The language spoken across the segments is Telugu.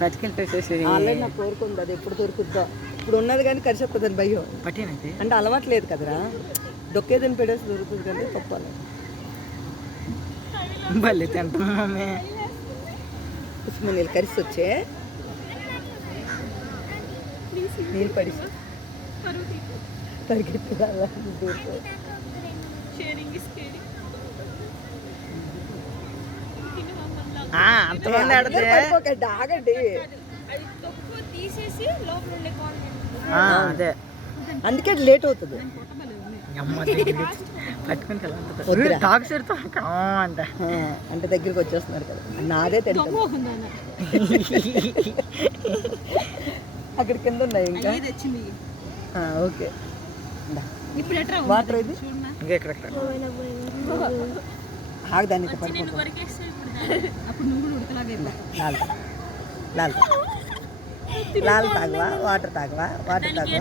పట్టుకెళ్ళి ఆల్రెడీ నాకు కోరుకుంది, అది ఎప్పుడు దొరుకుద్దా. ఇప్పుడు ఉన్నది కానీ కరిసేస్తుందని భయం. పట్టేనంటే అంటే అలవాట్లేదు కదరా, దొక్కేదని పెడేసి దొరుకుతుంది కానీ తప్పాలి. భలే తింటామే నీళ్ళు కరిసి వచ్చే నీళ్ళు పడిసి పరిగెత్తి అంతమంది ఆగండి. అదే అందుకే లేట్ అవుతుంది. అంటే దగ్గరికి వచ్చేస్తున్నారు కదా, నాదే తింటాను. అక్కడ కింద ఉన్నాయి ఇంకా. ఓకే వాటర్ ఇది ఆగదాన్ని లాల్ తాగవా, వాటర్ తాగవా, వాటర్ తాగవా.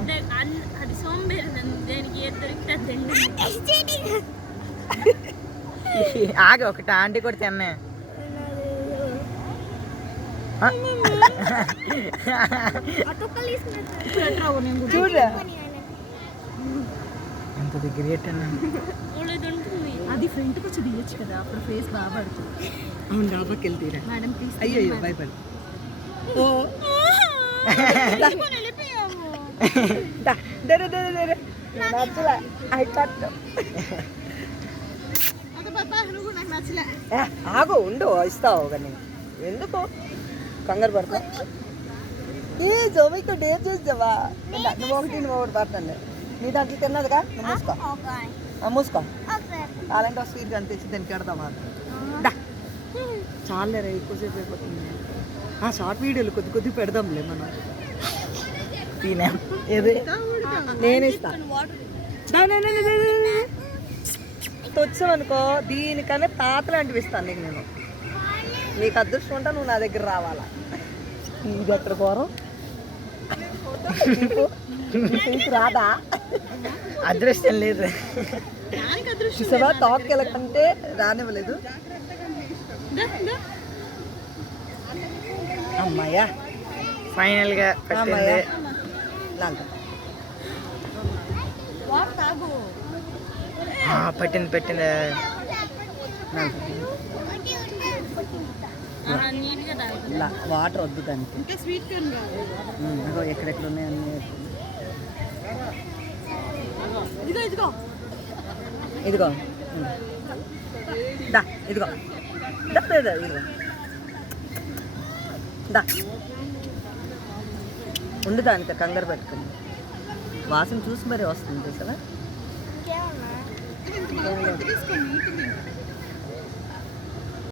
ఆగ ఒకటి ఆంటీ కూడా తిన్నా. చూడ ఎంత దగ్గర అది ఫ్రంట్ వచ్చి దిగచ్చు కదా, అప్పుడు ఫేస్ బాగా పడుతుంది. అవును డాబాకి వెళ్తీరా. అయ్యో అయ్యో భయపడు. ఆగు ఉండు ఇస్తావు కానీ ఎందుకు కంగారు పడతా. ఏ జోమైతో డేర్ చేసావా, నువ్వు ఒకటి నువ్వు ఒకటి పడతాను. నీ దాంట్లో తిన్నదిగా, నువ్వు మూసుకో మూసుకో. అలాంటి ఒక స్వీట్ కనిపించి దానికి పెడతామా. చాలేరా ఎక్కువసేపు అయిపోతుంది. షార్ట్ వీడియోలు కొద్ది కొద్ది పెడదాంలే మనం. తినే ఏది నేను ఇస్తాను. వచ్చావనుకో దీనికన్నా తాత లాంటివి ఇస్తాను నీకు. నేను నీకు అదృష్టం ఉంటా, నువ్వు నా దగ్గర రావాలా. ఇది ఎక్కడ కోరం రాదా, అదృష్టం లేదు. చూసావా టాప్కి వెళ్ళకంటే రానివ్వలేదు. అమ్మాయ్యా ఫైనల్గా పట్టింది పెట్టింది. వాటర్ వద్దు దానికి. ఎక్కడెక్కడ ఉన్నాయి అన్నీ. ఇదిగో ఇదిగో ఇదిగో ఇదిగో ఉండు దానికి కంగారు పెట్టుకుంది. వాసన చూసి మరీ వస్తుంది చూసావా.